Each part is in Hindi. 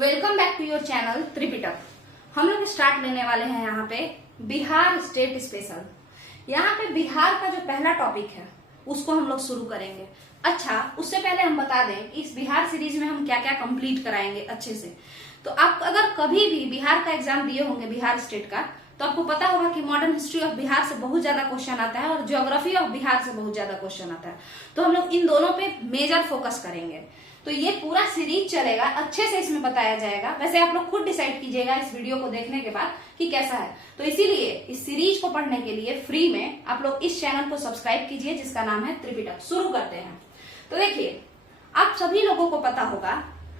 Welcome back to your channel Tripitaka. हम लोग स्टार्ट लेने वाले हैं यहाँ पे बिहार स्टेट स्पेशल। यहाँ पे बिहार का जो पहला टॉपिक है उसको हम लोग शुरू करेंगे। अच्छा, उससे पहले हम बता दें इस बिहार सीरीज में हम क्या क्या कंप्लीट कराएंगे अच्छे से। तो आप अगर कभी भी बिहार का एग्जाम दिए होंगे बिहार स्टेट का, तो आपको पता होगा कि मॉडर्न हिस्ट्री ऑफ बिहार से बहुत ज्यादा क्वेश्चन आता है और ज्योग्राफी ऑफ बिहार से बहुत ज्यादा क्वेश्चन आता है। तो हम लोग इन दोनों पे मेजर फोकस करेंगे। तो ये पूरा सीरीज चलेगा, अच्छे से इसमें बताया जाएगा। वैसे आप लोग खुद डिसाइड कीजिएगा इस वीडियो को देखने के बाद कि कैसा है। तो इसीलिए इस सीरीज को पढ़ने के लिए फ्री में आप लोग इस चैनल को सब्सक्राइब कीजिए जिसका नाम है त्रिपिटक। शुरू करते हैं। तो देखिए, आप सभी लोगों को पता होगा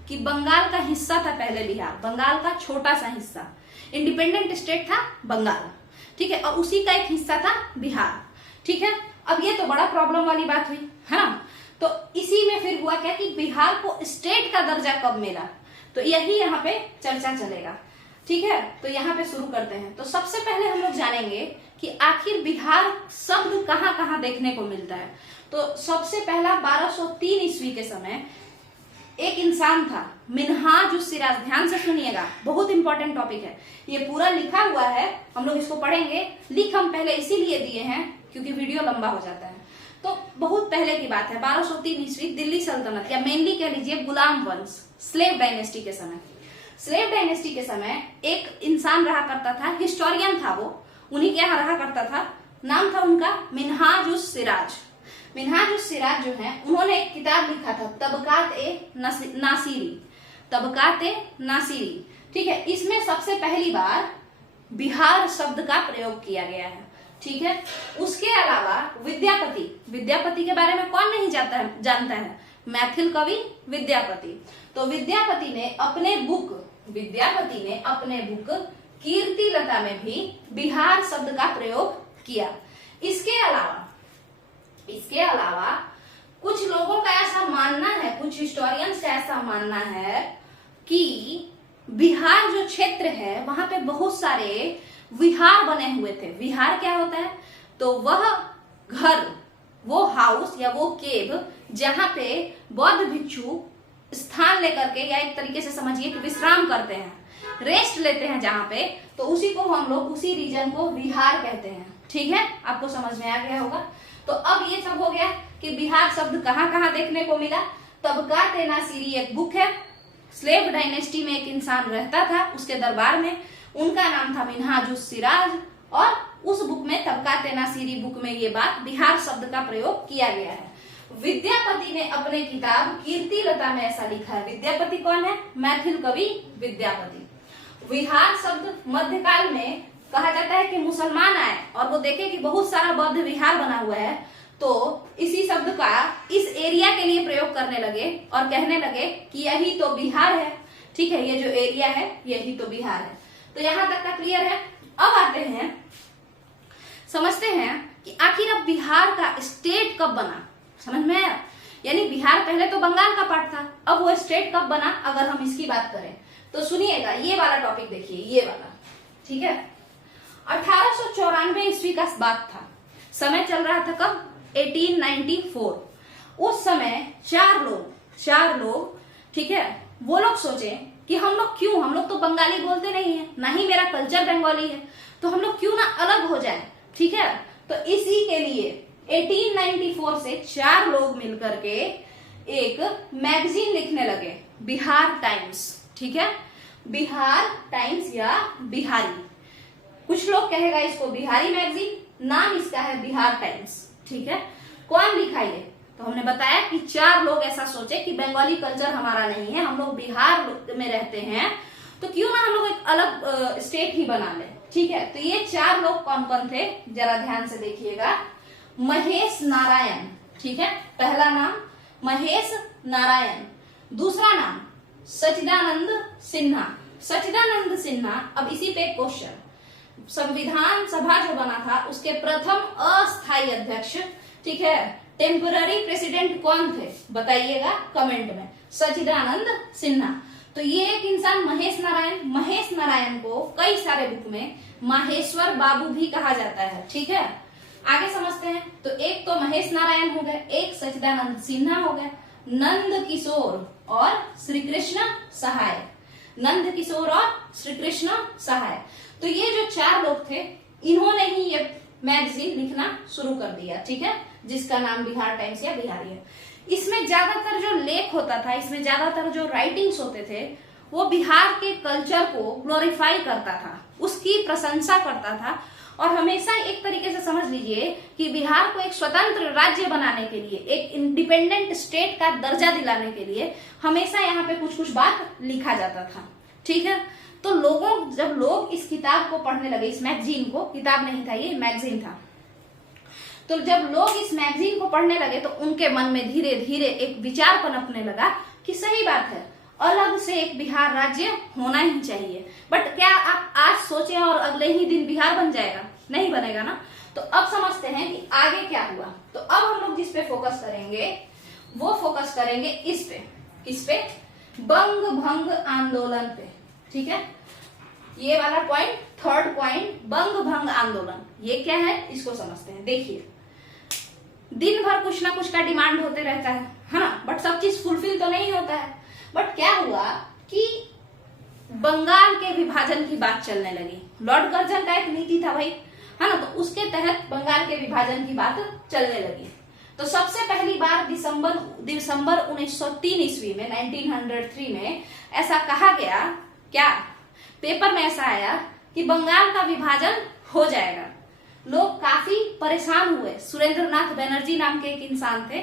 कि बंगाल का हिस्सा था पहले बिहार, बंगाल का छोटा सा हिस्सा, इंडिपेंडेंट स्टेट था बंगाल, ठीक है, और उसी का एक हिस्सा था बिहार, ठीक है। अब ये तो बड़ा प्रॉब्लम वाली बात हुई है ना। तो इसी में फिर हुआ क्या कि बिहार को स्टेट का दर्जा कब मिला, तो यही यहाँ पे चर्चा चलेगा, ठीक है। तो यहाँ पे शुरू करते हैं। तो सबसे पहले हम लोग जानेंगे कि आखिर बिहार शब्द कहाँ कहाँ देखने को मिलता है। तो सबसे पहला 1203 ईस्वी के समय एक इंसान था मिन्हाज उस सिराज। ध्यान से सुनिएगा, बहुत इंपॉर्टेंट टॉपिक है, ये पूरा लिखा हुआ है, हम लोग इसको पढ़ेंगे। लिख हम पहले इसीलिए दिए हैं क्योंकि वीडियो लंबा हो जाता है। तो बहुत पहले की बात है, 1203 ईस्वी, दिल्ली सल्तनत या मेनली कह लीजिए गुलाम वंश, स्लेव डायनेस्टी के समय। स्लेव डायनेस्टी के समय एक इंसान रहा करता था, हिस्टोरियन था वो, उन्हीं के यहाँ रहा करता था, नाम था उनका मिन्हाज उस सिराज। मिन्हाज उस सिराज जो है, उन्होंने एक किताब लिखा था तबकात ए नासिरी, तबकात ए नासिरी, ठीक है। इसमें सबसे पहली बार बिहार शब्द का प्रयोग किया गया है, ठीक है। उसके अलावा विद्यापति, विद्यापति के बारे में कौन नहीं जानता है, मैथिल कवि विद्यापति। तो विद्यापति ने अपने बुक कीर्तिलता में भी बिहार शब्द का प्रयोग किया। इसके अलावा कुछ लोगों का ऐसा मानना है, कुछ हिस्टोरियंस का ऐसा मानना है कि बिहार जो क्षेत्र है वहां पे बहुत सारे विहार बने हुए थे। विहार क्या होता है, तो वह घर, वो हाउस या वो केव जहां पे बौद्ध भिक्षु स्थान लेकर के, या एक तरीके से समझिए कि विश्राम करते हैं, रेस्ट लेते हैं जहां पे, तो उसी को हम लोग, उसी रीजन को विहार कहते हैं, ठीक है। आपको समझ में आ गया होगा। तो अब ये सब हो गया कि बिहार शब्द कहाँ कहाँ देखने को मिला। तबकात ए नासिरी एक बुक है, स्लेव डायनेस्टी में एक इंसान रहता था, उसके दरबार में, उनका नाम था मिन्हाज उस सिराज, और उस बुक में, तबकात ए नासिरी बुक में, ये बात बिहार शब्द का प्रयोग किया गया है। विद्यापति ने अपने किताब कीर्तिलता में ऐसा लिखा है। विद्यापति कौन है, मैथिल कवि विद्यापति। विहार शब्द मध्यकाल में कहा जाता है कि मुसलमान आए और वो देखे कि बहुत सारा बौद्ध विहार बना हुआ है, तो इसी शब्द का इस एरिया के लिए प्रयोग करने लगे और कहने लगे कि यही तो बिहार है, ठीक है, ये जो एरिया है यही तो बिहार है। तो यहां तक का क्लियर है। अब आते हैं, समझते हैं कि आखिर अब बिहार का स्टेट कब बना। समझ में आया, यानी बिहार पहले तो बंगाल का पार्ट था, अब वो स्टेट कब बना, अगर हम इसकी बात करें तो सुनिएगा, ये वाला टॉपिक देखिए, ये वाला, ठीक है। 1894 ईस्वी का बात था, समय चल रहा था कब, 1894। उस समय चार लोग, ठीक है, वो लोग सोचे कि हम लोग तो बंगाली बोलते नहीं है, ना ही मेरा कल्चर बंगाली है, तो हम लोग क्यों ना अलग हो जाए, ठीक है। तो इसी के लिए 1894 से चार लोग मिलकर के एक मैगजीन लिखने लगे, बिहार टाइम्स, ठीक है, बिहार टाइम्स या बिहारी, कुछ लोग कहेगा इसको बिहारी मैगजीन, नाम इसका है बिहार टाइम्स, ठीक है। कौन लिखा ये, तो हमने बताया कि चार लोग ऐसा सोचे कि बंगाली कल्चर हमारा नहीं है, हम लोग बिहार में रहते हैं, तो क्यों ना हम लोग एक अलग स्टेट ही बना ले, ठीक है। तो ये चार लोग कौन कौन थे, जरा ध्यान से देखिएगा। महेश नारायण, ठीक है, पहला नाम महेश नारायण, दूसरा नाम सच्चिदानंद सिन्हा। सच्चिदानंद सिन्हा, अब इसी पे क्वेश्चन, संविधान सभा जो बना था उसके प्रथम अस्थायी अध्यक्ष, ठीक है, टेम्पररी प्रेसिडेंट कौन थे, बताइएगा कमेंट में, सच्चिदानंद सिन्हा। तो ये एक इंसान महेश नारायण को कई सारे बुक में माहेश्वर बाबू भी कहा जाता है, ठीक है। आगे समझते हैं। तो एक तो महेश नारायण हो गए, एक सच्चिदानंद सिन्हा हो गए, नंद किशोर और श्री कृष्ण सहाय। नंद किशोर और श्री कृष्ण सहाय। तो ये जो 4 लोग थे, इन्होंने ही ये मैगजीन लिखना शुरू कर दिया, ठीक है, जिसका नाम बिहार टाइम्स या बिहारी है। इसमें ज्यादातर जो लेख होता था, इसमें ज्यादातर जो राइटिंग्स होते थे, वो बिहार के कल्चर को ग्लोरीफाई करता था, उसकी प्रशंसा करता था। और हमेशा एक तरीके से समझ लीजिए कि बिहार को एक स्वतंत्र राज्य बनाने के लिए, एक इंडिपेंडेंट स्टेट का दर्जा दिलाने के लिए हमेशा यहाँ पे कुछ कुछ बात लिखा जाता था, ठीक है। तो जब लोग इस किताब को पढ़ने लगे, इस मैगजीन को, किताब नहीं था ये, मैगजीन था, तो जब लोग इस मैगजीन को पढ़ने लगे तो उनके मन में धीरे धीरे एक विचार पनपने लगा कि सही बात है, अलग से एक बिहार राज्य होना ही चाहिए। बट क्या आप आज सोचें और अगले ही दिन बिहार बन जाएगा? नहीं बनेगा ना। तो अब समझते हैं कि आगे क्या हुआ। तो अब हम लोग जिस पे फोकस करेंगे वो फोकस करेंगे इस पे, किस पे? बंग भंग आंदोलन पे, ठीक है। ये वाला पॉइंट, थर्ड पॉइंट, बंग भंग आंदोलन, ये क्या है इसको समझते हैं। देखिए, दिन भर कुछ ना कुछ का डिमांड होते रहता है ना, बट सब चीज फुलफिल तो नहीं होता है। बट क्या हुआ कि बंगाल के विभाजन की बात चलने लगी। लॉर्ड कर्जन का एक नीति था भाई, है ना, तो उसके तहत बंगाल के विभाजन की बात चलने लगी। तो सबसे पहली बार दिसंबर 1903 ईस्वी में, 1903 में ऐसा कहा गया, क्या पेपर में ऐसा आया कि बंगाल का विभाजन हो जाएगा। लोग काफी परेशान हुए। सुरेंद्रनाथ बनर्जी नाम के एक इंसान थे,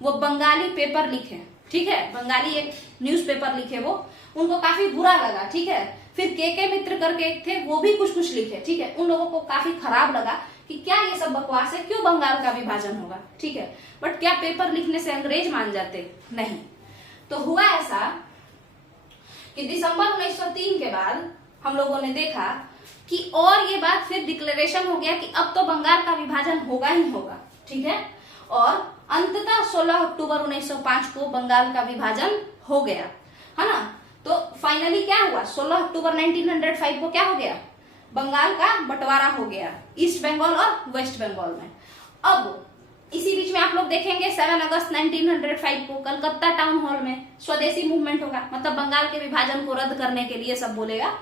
वो बंगाली पेपर लिखे, ठीक है, बंगाली एक न्यूज़पेपर लिखे, वो उनको काफी बुरा लगा, ठीक है। फिर के मित्र करके एक थे, वो भी कुछ कुछ लिखे, ठीक है। उन लोगों को काफी खराब लगा कि क्या ये सब बकवास है, क्यों बंगाल का विभाजन होगा, ठीक है। बट क्या पेपर लिखने से अंग्रेज मान जाते? नहीं। तो हुआ ऐसा कि दिसंबर 1903 के बाद हम लोगों ने देखा कि और ये बात फिर डिक्लेरेशन हो गया कि अब तो बंगाल का विभाजन होगा ही होगा, ठीक है। और अंततः 16 अक्टूबर 1905 को बंगाल का विभाजन हो गया, है ना। तो फाइनली क्या हुआ, 16 अक्टूबर 1905 को क्या हो गया, बंगाल का बंटवारा हो गया ईस्ट बंगाल और वेस्ट बंगाल में। अब इसी बीच में आप लोग देखेंगे 7 अगस्त 1905 को कलकत्ता टाउन हॉल में स्वदेशी मूवमेंट होगा, मतलब बंगाल के विभाजन को रद्द करने के लिए सब बोलेगा।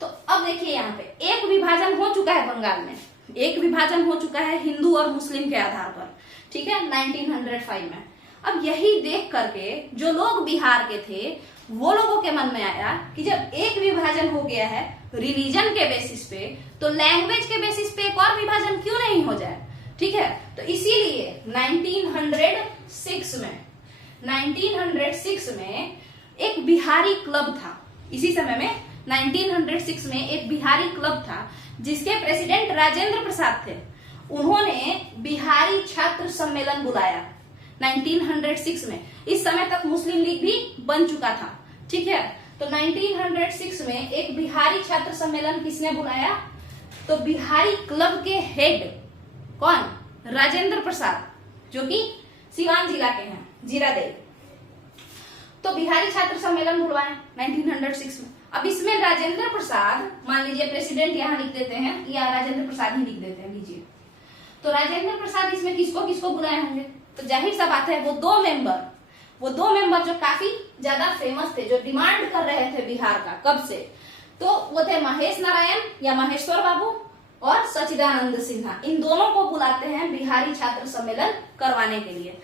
तो अब देखिए, यहाँ पे एक विभाजन हो चुका है बंगाल में, एक विभाजन हो चुका है हिंदू और मुस्लिम के आधार पर, ठीक है, 1905 में। अब यही देख करके जो लोग बिहार के थे, वो लोगों के मन में आया कि जब एक विभाजन हो गया है रिलीजन के बेसिस पे, तो लैंग्वेज के बेसिस पे एक और विभाजन क्यों नहीं हो जाए, ठीक है। तो इसीलिए 1906 में एक बिहारी क्लब था। इसी समय में 1906 में एक बिहारी क्लब था जिसके प्रेसिडेंट राजेंद्र प्रसाद थे। उन्होंने बिहारी छात्र सम्मेलन बुलाया 1906 में। इस समय तक मुस्लिम लीग भी बन चुका था, ठीक है। तो 1906 में एक बिहारी छात्र सम्मेलन किसने बुलाया? तो बिहारी क्लब के हेड कौन? राजेंद्र प्रसाद, जो कि सिवान जिला के हैं, जीरादेव। तो बिहारी छात्र सम्मेलन बुलवाए 1906 में। अब इसमें राजेंद्र प्रसाद, मान लीजिए प्रेसिडेंट यहाँ लिख देते हैं, या राजेंद्र प्रसाद ही लिख देते हैं, लीजिए। तो राजेंद्र प्रसाद इसमें किसको किसको बुलाए होंगे? तो जाहिर सा बात है वो दो मेंबर जो काफी ज्यादा फेमस थे, जो डिमांड कर रहे थे बिहार का कब से, तो वो थे महेश नारायण या महेश्वर बाबू और सच्चिदानंद सिन्हा। इन दोनों को बुलाते हैं बिहारी छात्र सम्मेलन करवाने के लिए।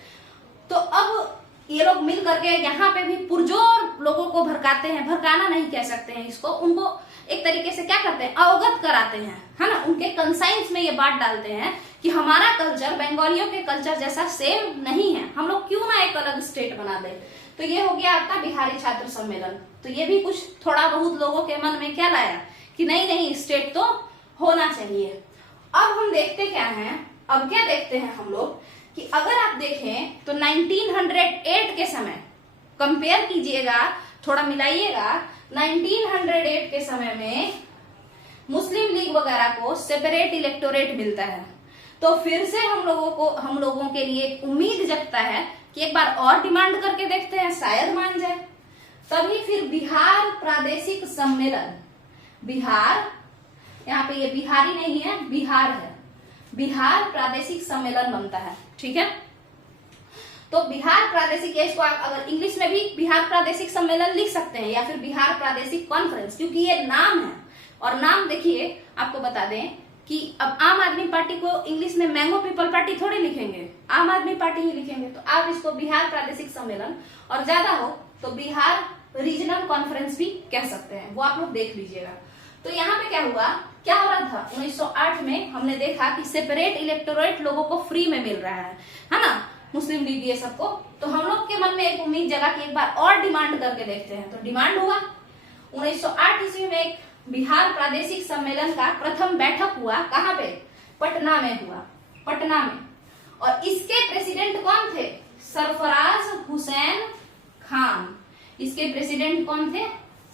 तो अब ये लोग मिल करके यहाँ पे भी पुरजोर लोगों को भड़काते हैं, भड़काना नहीं कह सकते हैं इसको, उनको एक तरीके से क्या करते हैं, अवगत कराते हैं, है ना। उनके कंसाइंस में ये बात डालते हैं कि हमारा कल्चर बंगालियों के कल्चर जैसा सेम नहीं है, हम लोग क्यों ना एक अलग स्टेट बना दें। तो ये हो गया आपका बिहारी छात्र सम्मेलन। तो ये भी कुछ थोड़ा बहुत लोगों के मन में क्या लाया कि नहीं स्टेट तो होना चाहिए। अब हम देखते क्या है, अब क्या देखते हैं हम लोग कि अगर आप देखें तो 1908 के समय कंपेयर कीजिएगा, थोड़ा मिलाइएगा, 1908 के समय में मुस्लिम लीग वगैरह को सेपरेट इलेक्टोरेट मिलता है। तो फिर से हम लोगों के लिए उम्मीद जगता है कि एक बार और डिमांड करके देखते हैं, शायद मान जाए। तभी फिर बिहार प्रादेशिक सम्मेलन, बिहार, यहाँ पे ये बिहारी नहीं है, बिहार है, बिहार प्रादेशिक सम्मेलन बनता है, ठीक है। तो बिहार प्रादेशिक, इसको आप अगर इंग्लिश में भी बिहार प्रादेशिक सम्मेलन लिख सकते हैं या फिर बिहार प्रादेशिक कॉन्फ्रेंस, क्योंकि ये नाम है। और नाम देखिए, आपको बता दें कि अब आम आदमी पार्टी को इंग्लिश में मैंगो पीपल पार्टी थोड़ी लिखेंगे, आम आदमी पार्टी ही लिखेंगे। तो आप इसको बिहार प्रादेशिक सम्मेलन और ज्यादा हो तो बिहार रीजनल कॉन्फ्रेंस भी कह सकते हैं, वो आप लोग देख लीजिएगा। तो यहाँ पे क्या हुआ, क्या हो रहा था 1908 में हमने देखा कि सेपरेट इलेक्टोरेट लोगों को फ्री में मिल रहा है ना, मुस्लिम लीग ये सबको। तो हम लोग के मन में एक उम्मीद जगा कि एक बार और डिमांड करके देखते हैं। तो डिमांड हुआ 1908 ईस्वी में एक बिहार प्रादेशिक सम्मेलन का प्रथम बैठक हुआ। कहाँ पे, पटना में हुआ, पटना में। और इसके प्रेसिडेंट कौन थे, सरफराज हुसैन खान। इसके प्रेसिडेंट कौन थे,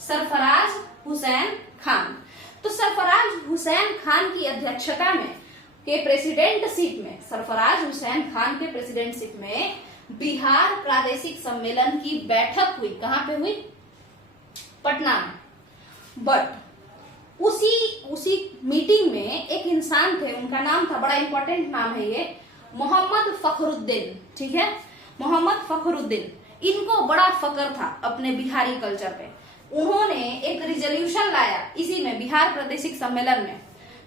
सरफराज हुसैन खान। तो सरफराज हुसैन खान की अध्यक्षता में के प्रेसिडेंटशिप में, सरफराज हुसैन खान के प्रेसिडेंटशिप में बिहार प्रादेशिक सम्मेलन की बैठक हुई। कहाँ पे हुई, पटना में। बट उसी मीटिंग में एक इंसान थे, उनका नाम था, बड़ा इंपॉर्टेंट नाम है ये, मोहम्मद फखरुद्दीन। ठीक है, मोहम्मद फखरुद्दीन। इनको बड़ा फक्र था अपने बिहारी कल्चर पे। उन्होंने एक रिजोल्यूशन लाया इसी में बिहार प्रादेशिक सम्मेलन में।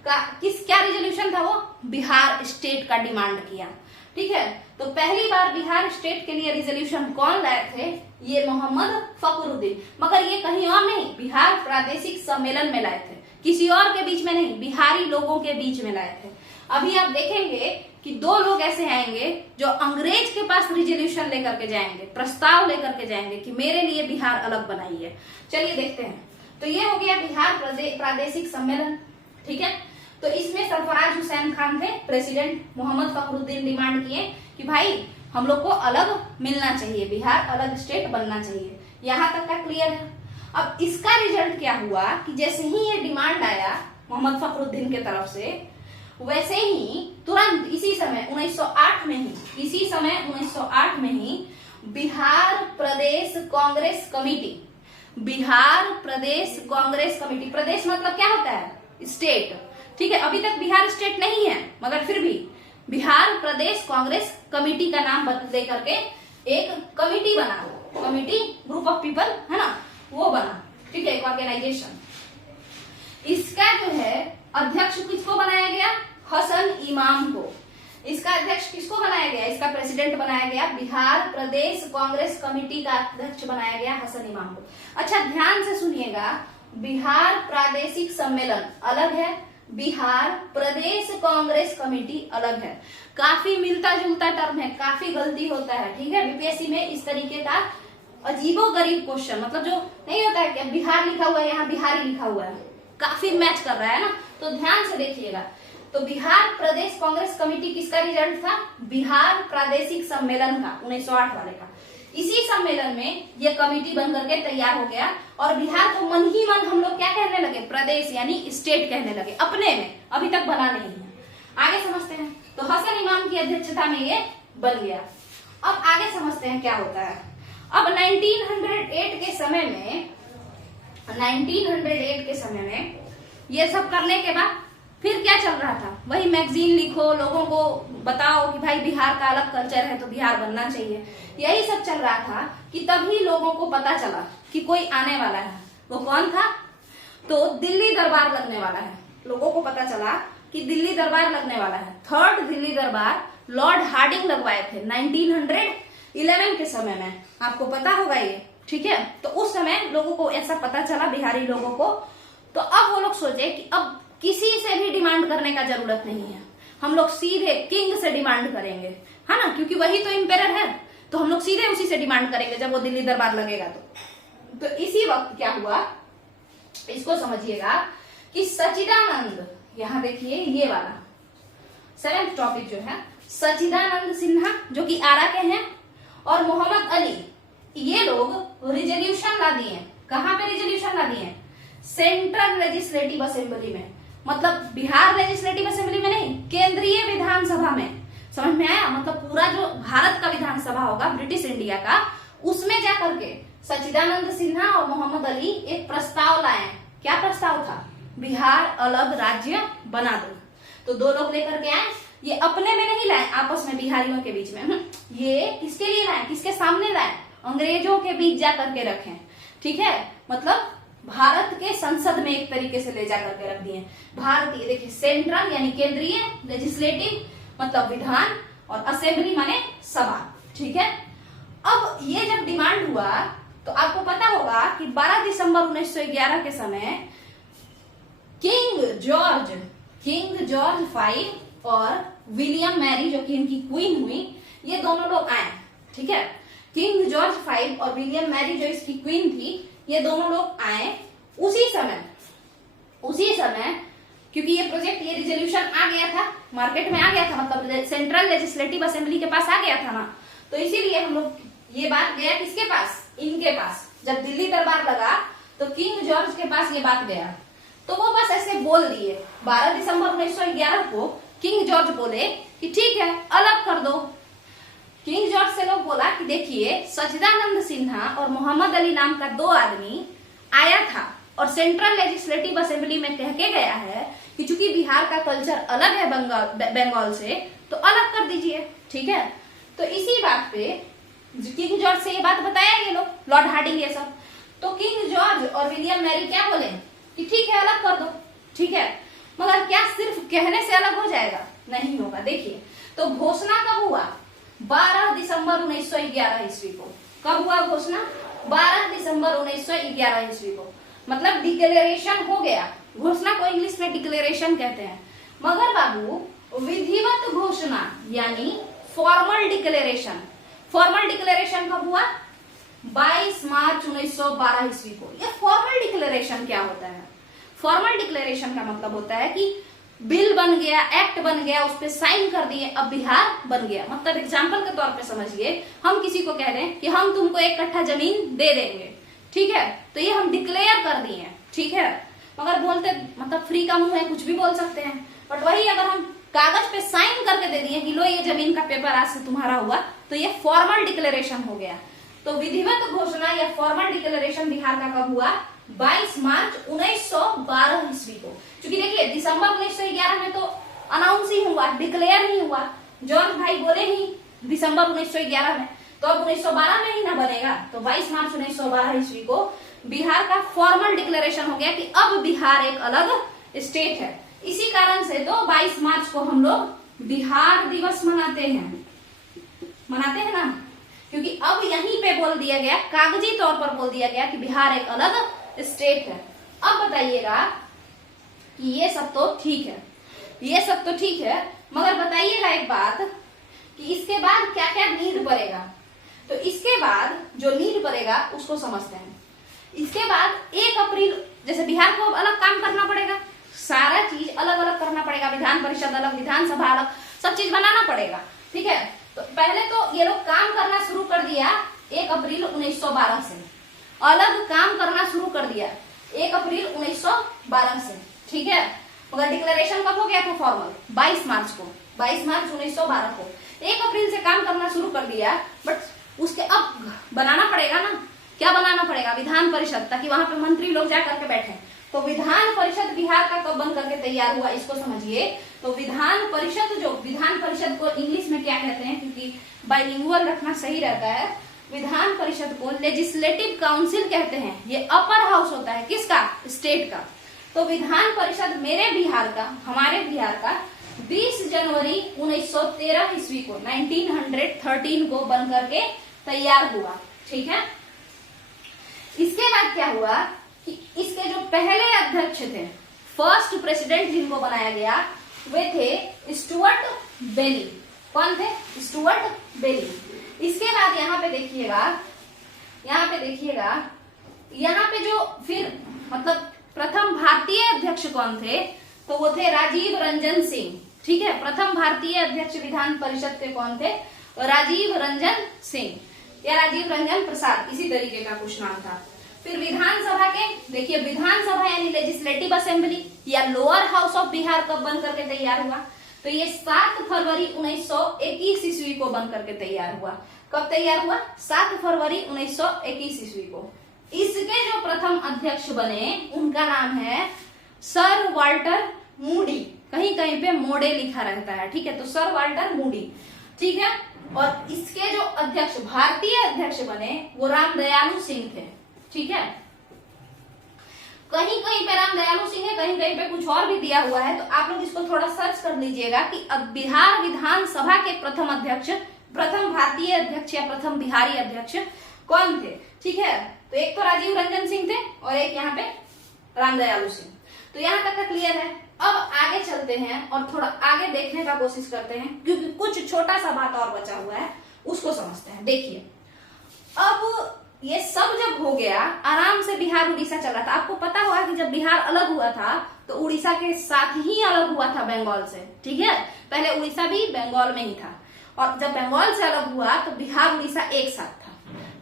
क्या रिजोल्यूशन था वो, बिहार स्टेट का डिमांड किया। ठीक है, तो पहली बार बिहार स्टेट के लिए रिजोल्यूशन कौन लाए थे, ये मोहम्मद फखरुद्दीन। मगर ये कहीं और नहीं, बिहार प्रादेशिक सम्मेलन में लाए थे, किसी और के बीच में नहीं, बिहारी लोगों के बीच में लाए थे। अभी आप देखेंगे कि दो लोग ऐसे आएंगे जो अंग्रेज के पास रिजोल्यूशन लेकर के जाएंगे, प्रस्ताव लेकर के जाएंगे कि मेरे लिए बिहार अलग बनाइए। चलिए देखते हैं। तो ये हो गया बिहार प्रादेशिक सम्मेलन। ठीक है, तो इसमें सरफराज हुसैन खान थे प्रेसिडेंट, मोहम्मद फखरुद्दीन डिमांड किए कि भाई हम लोग को अलग मिलना चाहिए, बिहार अलग स्टेट बनना चाहिए। यहां तक का क्लियर है। अब इसका रिजल्ट क्या हुआ कि जैसे ही ये डिमांड आया मोहम्मद फखरुद्दीन के तरफ से, वैसे ही तुरंत इसी समय 1908 में ही बिहार प्रदेश कांग्रेस कमेटी, बिहार प्रदेश कांग्रेस कमेटी, प्रदेश मतलब क्या होता है, स्टेट। ठीक है, अभी तक बिहार स्टेट नहीं है, मगर फिर भी बिहार प्रदेश कांग्रेस कमेटी का नाम दे करके एक कमेटी बना, कमेटी ग्रुप ऑफ पीपल है ना, वो बना। ठीक है, एक ऑर्गेनाइजेशन। इसका जो है अध्यक्ष किसको बनाया गया, हसन इमाम को। इसका अध्यक्ष किसको बनाया गया, इसका प्रेसिडेंट बनाया गया, बिहार प्रदेश कांग्रेस कमेटी का अध्यक्ष बनाया गया हसन इमाम को। अच्छा ध्यान से सुनिएगा, बिहार प्रादेशिक सम्मेलन अलग है, बिहार प्रदेश कांग्रेस कमेटी अलग है। काफी मिलता जुलता टर्म है, काफी गलती होता है। ठीक है, बीपीएससी में इस तरीके का अजीबो गरीब क्वेश्चन, मतलब जो नहीं होता है कि बिहार लिखा हुआ है, यहाँ बिहारी लिखा हुआ है, काफी मैच कर रहा है ना। तो ध्यान से देखिएगा। तो बिहार प्रदेश कांग्रेस कमेटी किसका रिजल्ट था, बिहार प्रादेशिक सम्मेलन का, 1908 वाले का। इसी सम्मेलन में यह कमेटी बन करके तैयार हो गया और बिहार को मन ही मन हम लोग क्या कहने लगे, प्रदेश यानी स्टेट कहने लगे अपने में, अभी तक बना नहीं है। आगे समझते हैं। तो हसन इमाम की अध्यक्षता में ये बन गया। अब आगे समझते हैं क्या होता है। अब 1908 के समय में ये सब करने के बाद फिर क्या चल रहा था, वही मैगजीन लिखो, लोगों को बताओ कि भाई बिहार का अलग कल्चर है तो बिहार बनना चाहिए, यही सब चल रहा था कि तभी लोगों को पता चला कि कोई आने वाला है। वो कौन था, तो दिल्ली दरबार लगने वाला है। लोगों को पता चला कि दिल्ली दरबार लगने वाला है। थर्ड दिल्ली दरबार लॉर्ड हार्डिंग लगवाए थे 1911 के समय में, आपको पता होगा ये। ठीक है, तो उस समय लोगों को ऐसा पता चला, बिहारी लोगों को। तो अब वो लोग सोचे कि अब किसी से भी डिमांड करने का जरूरत नहीं है, हम लोग सीधे किंग से डिमांड करेंगे, है ना, क्योंकि वही तो इम्पेरर है। तो हम लोग सीधे उसी से डिमांड करेंगे जब वो दिल्ली दरबार लगेगा। तो इसी वक्त क्या हुआ, इसको समझिएगा कि सच्चिदानंद, यहां देखिए ये वाला 7th टॉपिक जो है, सच्चिदानंद सिन्हा जो कि आरा के हैं और मोहम्मद अली, ये लोग रिजोल्यूशन ला दिए। कहां पे रिजोल्यूशन ला दिए, सेंट्रल लेजिस्लेटिव असेंबली में, मतलब बिहार लेजिस्लेटिव असेंबली में नहीं, केंद्रीय विधानसभा में। समझ में आया, मतलब पूरा जो भारत का विधानसभा होगा ब्रिटिश इंडिया का, उसमें जाकर के सच्चिदानंद सिन्हा और मोहम्मद अली एक प्रस्ताव लाए। क्या प्रस्ताव था, बिहार अलग राज्य बना दो। तो दो लोग लेकर के आए, ये अपने में नहीं लाए आपस में बिहारियों के बीच में, ये किसके लिए लाए, किसके सामने लाए, अंग्रेजों के बीच जा करके रखे, ठीक है, मतलब भारत के संसद में एक तरीके से ले जा करके रख दिए। भारतीय देखिए सेंट्रल यानी केंद्रीय, लेजिस्लेटिव मतलब विधान, और असेंबली माने सभा, ठीक है। अब ये जब डिमांड हुआ तो आपको पता होगा कि 12 दिसंबर 1911 के समय किंग जॉर्ज V और विलियम मैरी जो कि इनकी क्वीन हुई, ये दोनों लोग आए, ठीक है। किंग जॉर्ज V और विलियम मैरी जो इसकी क्वीन थी, ये दोनों लोग आए उसी समय क्योंकि ये प्रोजेक्ट, ये रिजोल्यूशन आ गया था, मार्केट में आ गया था, मतलब सेंट्रल लेजिस्लेटिव असेंबली के पास आ गया था ना, तो इसीलिए हम लोग ये बात गया किसके पास, इनके पास। जब दिल्ली दरबार लगा तो किंग जॉर्ज के पास ये बात गया, तो वो बस ऐसे बोल दिए 12 दिसंबर 1911 को किंग जॉर्ज बोले कि ठीक है अलग कर दो। किंग जॉर्ज से लोग बोला कि देखिए सच्चिदानंद सिन्हा और मोहम्मद अली नाम का 2 आदमी आया था और सेंट्रल लेजिस्लेटिव असेंबली में कह के गया है कि चूंकि बिहार का कल्चर अलग है बंगाल से, तो अलग कर दीजिए, ठीक है। तो इसी बात पे किंग जॉर्ज से ये बात बताया ये लोग, लॉर्ड हार्डिंग ये सब, तो किंग जॉर्ज और विलियम मैरी क्या बोले कि ठीक है अलग कर दो, ठीक है। मगर क्या सिर्फ कहने से अलग हो जाएगा, नहीं होगा। देखिए तो घोषणा कब हुआ, 12 दिसंबर 1911 ईस्वी को। कब हुआ घोषणा, 12 दिसंबर 1911 ईस्वी को, मतलब डिक्लेरेशन हो गया। घोषणा को इंग्लिश में डिक्लेरेशन कहते हैं, मगर बाबू विधिवत घोषणा यानी फॉर्मल डिक्लेरेशन कब हुआ, 22 मार्च 1912 ईस्वी को। ये फॉर्मल डिक्लेरेशन क्या होता है, फॉर्मल डिक्लेरेशन का मतलब होता है कि बिल बन गया, एक्ट बन गया, उस पर साइन कर दिए, अब बिहार बन गया। मतलब एग्जाम्पल के तौर पे समझिए, हम किसी को कह दें कि हम तुमको 1 कट्ठा जमीन दे देंगे, ठीक है, तो ये हम डिक्लेयर कर दिए, ठीक है। मगर बोलते मतलब फ्री का मुंह है, कुछ भी बोल सकते हैं, बट वही अगर हम कागज पे साइन करके दे दिए कि लो ये जमीन का पेपर आज से तुम्हारा हुआ, तो ये फॉर्मल डिक्लेरेशन हो गया। तो विधिवत घोषणा या फॉर्मल डिक्लेरेशन बिहार का कब हुआ, 22 मार्च 1912 ईस्वी को। क्योंकि देखिए दिसंबर 1911 में तो अनाउंस ही हुआ, डिक्लेयर ही हुआ, जॉर्ज भाई बोले ही दिसंबर 1911 में, तो अब 1912 में ही ना बनेगा। तो 22 मार्च 1912 ईस्वी को बिहार का फॉर्मल डिक्लेरेशन हो गया कि अब बिहार एक अलग स्टेट है। इसी कारण से तो 22 मार्च को हम लोग बिहार दिवस मनाते हैं ना, क्योंकि अब यहीं पे बोल दिया गया, कागजी तौर पर बोल दिया गया कि बिहार एक अलग स्टेट है। अब बताइएगा कि ये सब तो ठीक है, मगर बताइएगा एक बात कि इसके बाद क्या क्या नीड पड़ेगा। तो इसके बाद जो नीड पड़ेगा उसको समझते हैं। इसके बाद 1 अप्रैल, जैसे बिहार को अलग काम करना पड़ेगा, सारा चीज अलग अलग करना पड़ेगा, विधान परिषद अलग, विधानसभा अलग, सब चीज बनाना पड़ेगा, ठीक है। तो पहले तो ये लोग काम करना शुरू कर दिया 1 अप्रैल 1912 से, अलग काम करना शुरू कर दिया 1 अप्रैल 1912 से, ठीक है। मगर डिक्लेरेशन कब हो गया था फॉर्मल, 22 मार्च 1912 को। 1 अप्रैल से काम करना शुरू कर दिया, बट उसके अब बनाना पड़ेगा ना, क्या बनाना पड़ेगा, विधान परिषद, ताकि वहां पे मंत्री लोग जा करके बैठे। तो विधान परिषद बिहार का कब बन करके तैयार हुआ, इसको समझिए। तो विधान परिषद को इंग्लिश में क्या कहते हैं, क्योंकि बाइलिंगुअल रखना सही रहता है, विधान परिषद को लेजिस्लेटिव काउंसिल कहते हैं। ये अपर हाउस होता है किसका, स्टेट का। तो विधान परिषद हमारे बिहार का 20 जनवरी 1913 ईस्वी को 1913 को बन करके तैयार हुआ, ठीक है। इसके बाद क्या हुआ कि इसके जो पहले अध्यक्ष थे, फर्स्ट प्रेसिडेंट जिनको बनाया गया, वे थे स्टुअर्ट बेली। कौन थे, स्टुअर्ट बेली। इसके बाद यहाँ पे देखिएगा, यहाँ पे जो फिर मतलब प्रथम भारतीय अध्यक्ष कौन थे, तो वो थे राजीव रंजन सिंह, ठीक है। प्रथम भारतीय अध्यक्ष विधान परिषद के कौन थे, राजीव रंजन सिंह या राजीव रंजन प्रसाद, इसी तरीके का कुछ नाम था। फिर विधानसभा के देखिए, विधानसभा यानी लेजिस्लेटिव असेंबली या लोअर हाउस ऑफ बिहार कब बन करके तैयार हुआ, तो ये 7 फरवरी 1921 ईस्वी को बन करके तैयार हुआ। कब तैयार हुआ, 7 फरवरी 1921 ईस्वी को। इसके जो प्रथम अध्यक्ष बने उनका नाम है सर वाल्टर मूडी, कहीं कहीं पे मोडे लिखा रहता है, ठीक है, तो सर वाल्टर मूडी, ठीक है। और इसके जो अध्यक्ष, भारतीय अध्यक्ष बने वो रामदयालु सिंह थे, ठीक है। कहीं कहीं पे रामदयालु सिंह है, कहीं कहीं पे कुछ और भी दिया हुआ है, तो आप लोग इसको थोड़ा सर्च कर लीजिएगा कि अब बिहार विधानसभा के प्रथम अध्यक्ष, प्रथम भारतीय अध्यक्ष या प्रथम बिहारी अध्यक्ष कौन थे, ठीक है। तो एक तो राजीव रंजन सिंह थे और एक यहाँ पे रामदयालु सिंह। तो यहाँ तक का क्लियर है। अब आगे चलते हैं और थोड़ा आगे देखने का कोशिश करते हैं, क्योंकि कुछ छोटा सा बात और बचा हुआ है, उसको समझते हैं। देखिए, अब ये सब जब हो गया, आराम से बिहार उड़ीसा चल रहा था। आपको पता होगा कि जब बिहार अलग हुआ था तो उड़ीसा के साथ ही अलग हुआ था बंगाल से, ठीक है। पहले उड़ीसा भी बंगाल में ही था, और जब बंगाल से अलग हुआ तो बिहार उड़ीसा एक साथ था,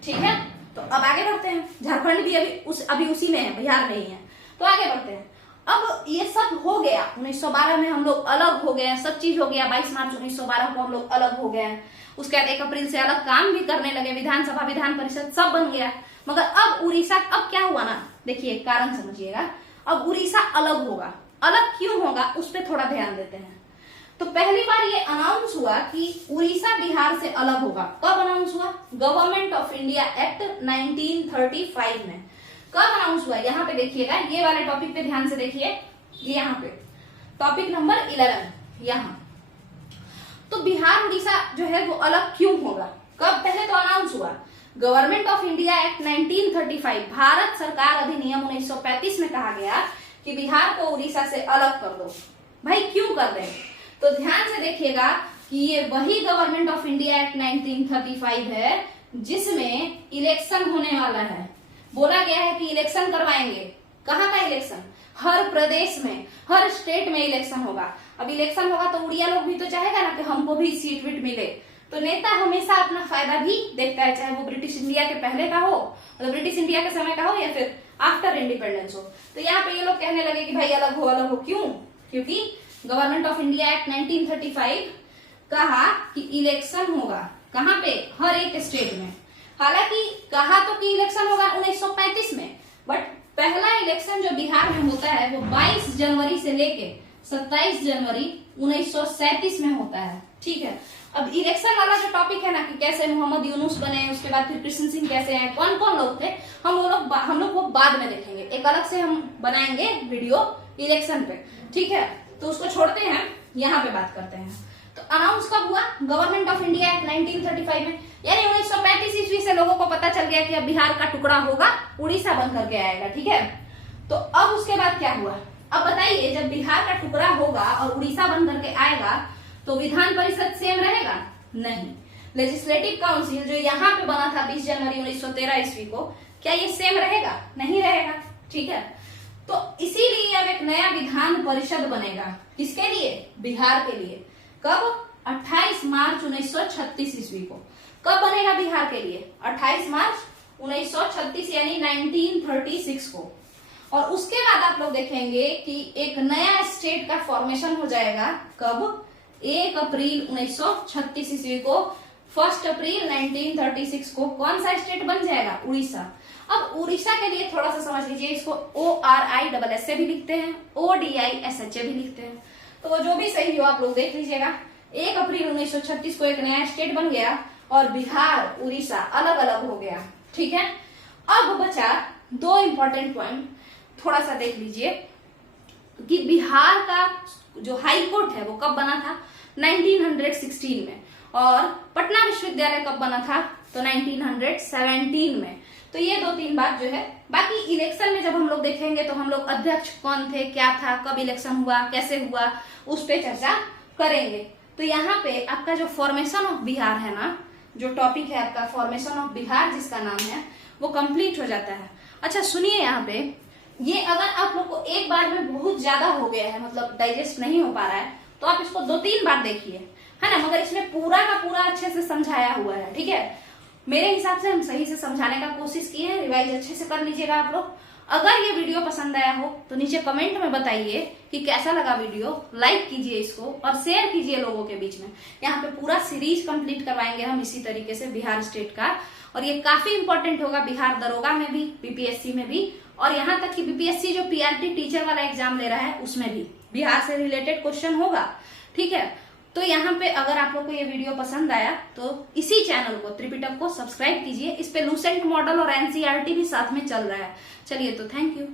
ठीक है। तो अब आगे बढ़ते हैं। झारखंड भी अभी उसी में है, बिहार में ही है। तो आगे बढ़ते हैं। अब ये सब हो गया, 1912 में हम लोग अलग हो गए, सब चीज हो गया। 22 मार्च 1912 को हम लोग अलग हो गए। उसके बाद 1 अप्रैल से अलग काम भी करने लगे, विधानसभा, विधान परिषद सब बन गया। मगर अब उड़ीसा, अब क्या हुआ ना, देखिए कारण समझिएगा। अब उड़ीसा अलग होगा, अलग क्यों होगा उस पर थोड़ा ध्यान देते हैं। तो पहली बार ये अनाउंस हुआ कि उड़ीसा बिहार से अलग होगा। कब अनाउंस हुआ? गवर्नमेंट ऑफ इंडिया एक्ट 1935 में। कब अनाउंस हुआ? यहाँ पे देखिएगा, ये वाले टॉपिक पे ध्यान से देखिए, ये यहाँ पे टॉपिक नंबर 11 यहाँ। तो बिहार उड़ीसा जो है वो अलग क्यों होगा? कब? पहले तो अनाउंस हुआ government of India act 1935, Bharat सरकार अधिनियम 1935 में कहा गया कि बिहार को उड़ीसा से अलग कर दो। भाई क्यों कर रहे हैं? तो ध्यान से देखिएगा कि ये वही गवर्नमेंट ऑफ इंडिया एक्ट 1935 है जिसमें इलेक्शन होने वाला है। बोला गया है कि इलेक्शन करवाएंगे। कहाँ का इलेक्शन? हर प्रदेश में, हर स्टेट में इलेक्शन होगा। अब इलेक्शन होगा तो उड़िया लोग भी तो चाहेगा ना कि हमको भी सीट वीट मिले। तो नेता हमेशा अपना फायदा भी देखता है, चाहे वो ब्रिटिश इंडिया के पहले का हो, मतलब ब्रिटिश इंडिया के समय का हो, या फिर आफ्टर इंडिपेंडेंस हो। तो यहाँ पे ये लोग कहने लगे कि भाई अलग हो, अलग हो। क्यों? क्योंकि गवर्नमेंट ऑफ इंडिया एक्ट 1935 कहा कि इलेक्शन होगा। कहाँ पे? हर एक स्टेट में। हालांकि कहा तो कि इलेक्शन होगा 1935 में, बट पहला इलेक्शन जो बिहार में होता है वो 22 जनवरी से लेके 27 जनवरी 1937 में होता है, ठीक है। अब इलेक्शन वाला जो टॉपिक है ना कि कैसे मोहम्मद यूनुस बने, उसके बाद फिर कृष्ण सिंह कैसे हैं, कौन कौन लोग थे, हम लोग वो बाद में देखेंगे। एक अलग से हम बनाएंगे वीडियो इलेक्शन पे, ठीक है। तो उसको छोड़ते हैं, यहाँ पे बात करते हैं। तो अनाउंस कब हुआ? गवर्नमेंट ऑफ इंडिया एक्ट 1935 में, यानी 1935 ईस्वी से लोगों को पता चल गया कि अब बिहार का टुकड़ा होगा, उड़ीसा बन करके आएगा, ठीक है। तो अब उसके बाद क्या हुआ? अब बताइए, जब बिहार का टुकड़ा होगा और उड़ीसा बन करके आएगा तो विधान परिषद सेम रहेगा? नहीं। लेजिस्लेटिव काउंसिल जो यहाँ पे बना था 20 जनवरी 1913 ईस्वी को, क्या ये सेम रहेगा? नहीं रहेगा, ठीक है। तो इसीलिए अब एक नया विधान परिषद बनेगा। किसके लिए? बिहार के लिए। कब? 28 मार्च 1936 ईस्वी को। कब बनेगा बिहार के लिए? 28 मार्च 1936 यानी 1936 को। और उसके बाद आप लोग देखेंगे कि एक नया स्टेट का फॉर्मेशन हो जाएगा। कब? 1 अप्रैल 1936 ईस्वी को। 1 अप्रैल 1936 को कौन सा स्टेट बन जाएगा? उड़ीसा। अब उड़ीसा के लिए थोड़ा सा समझ लीजिए, इसको ORISS से भी लिखते हैं, ODISH भी लिखते हैं। तो वो जो भी सही हो आप लोग देख लीजिएगा। 1 अप्रैल 1936 को एक नया स्टेट बन गया और बिहार उड़ीसा अलग अलग हो गया, ठीक है। अब बचा 2 इंपॉर्टेंट पॉइंट, थोड़ा सा देख लीजिए कि बिहार का जो हाई कोर्ट है वो कब बना था? 1916 में। और पटना विश्वविद्यालय कब बना था? तो 1917 में। तो ये 2-3 बात जो है। बाकी इलेक्शन में जब हम लोग देखेंगे तो हम लोग अध्यक्ष कौन थे, क्या था, कब इलेक्शन हुआ, कैसे हुआ, उस पे चर्चा करेंगे। तो यहाँ पे आपका जो फॉर्मेशन ऑफ बिहार है ना, जो टॉपिक है आपका फॉर्मेशन ऑफ बिहार जिसका नाम है, वो कंप्लीट हो जाता है। अच्छा सुनिए, यहाँ पे ये अगर आप लोग को एक बार में बहुत ज्यादा हो गया है, मतलब डाइजेस्ट नहीं हो पा रहा है, तो आप इसको 2-3 बार देखिए, है ना। मगर इसमें पूरा का पूरा अच्छे से समझाया हुआ है, ठीक है। मेरे हिसाब से हम सही से समझाने का कोशिश किए हैं। रिवाइज अच्छे से कर लीजिएगा आप लोग। अगर ये वीडियो पसंद आया हो तो नीचे कमेंट में बताइए कि कैसा लगा वीडियो। लाइक कीजिए इसको और शेयर कीजिए लोगों के बीच में। यहाँ पे पूरा सीरीज कंप्लीट करवाएंगे हम इसी तरीके से बिहार स्टेट का, और ये काफी इंपॉर्टेंट होगा बिहार दरोगा में भी, बीपीएससी में भी, और यहाँ तक कि बीपीएससी जो पीआरटी टीचर वाला एग्जाम ले रहा है उसमें भी बिहार से रिलेटेड क्वेश्चन होगा, ठीक है। तो यहाँ पे अगर आप लोग को ये वीडियो पसंद आया तो इसी चैनल को त्रिपिटक को सब्सक्राइब कीजिए। इस पे लूसेंट मॉडल और एनसीईआरटी भी साथ में चल रहा है। चलिए तो थैंक यू।